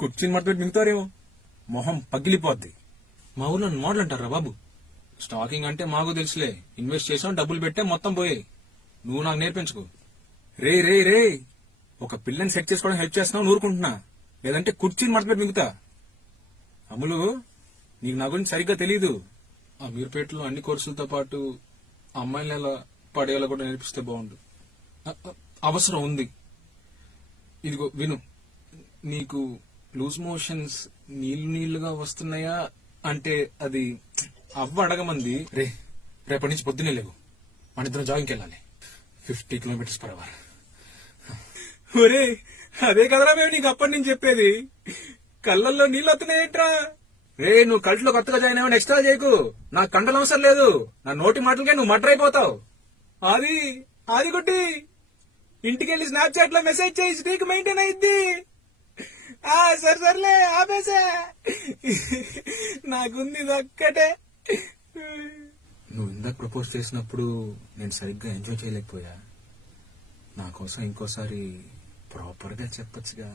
కుర్చీని మడత మిగతారేమో మొహం పగిలిపోద్ది. మా ఊర్లో మోడల్ అంటారా బాబు? స్టాకింగ్ అంటే మాకు తెలుసులే. ఇన్వెస్ట్ చేసాం, డబ్బులు పెట్టే మొత్తం పోయాయి. నువ్వు నాకు నేర్పించుకో. రే రే రే, ఒక పిల్లని సెట్ చేసుకోవడం హెల్ప్ చేస్తున్నావు నూరుకుంటున్నా, లేదంటే కుర్చీని మడత మిగతా. అమ్ములు, నీకు నా గురించి సరిగ్గా తెలీదు. అమీర్పేటలో అన్ని కోర్సులతో పాటు అమ్మాయిని ఎలా పడేయాలో కూడా నేర్పిస్తే బాగుండు. అవసరం ఉంది. ఇదిగో విను, నీకు లూజ్ మోషన్స్ నీళ్లుగా వస్తున్నాయా అంటే అది అవ్వ అడగమంది. రేపటి నుంచి పొద్దునే లేవు, మన ఇద్దరం జాగింగ్కి వెళ్ళాలి. 50 km/h. ఒరే, అదే కదరా మేము నీకు అప్పటి నుంచి చెప్పేది. కళ్ళల్లో నీళ్ళు వస్తున్నాయేట్రా? రే, నువ్వు కల్ట్లో కొత్తగా జాయిన్ అయ్యావు, ఎక్స్ట్రా చేయకు. నాకు కండలు అవసరం లేదు. నా నోటి మాటలకే నువ్వు మటర్ అయిపోతావు. అది గుడ్డి, ఇంటికెళ్ళి స్నాప్చాట్ లో మెసేజ్ చేసి నీకు మెయింటైన్ అయింది. సర్లే ఆపేసా, నాకుంది ఒక్కటే. నువ్వు ఇందాక ప్రపోజ్ చేసినప్పుడు నేను సరిగ్గా ఎంజాయ్ చేయలేకపోయా. నా కోసం ఇంకోసారి ప్రాపర్ గా చెప్పొచ్చుగా.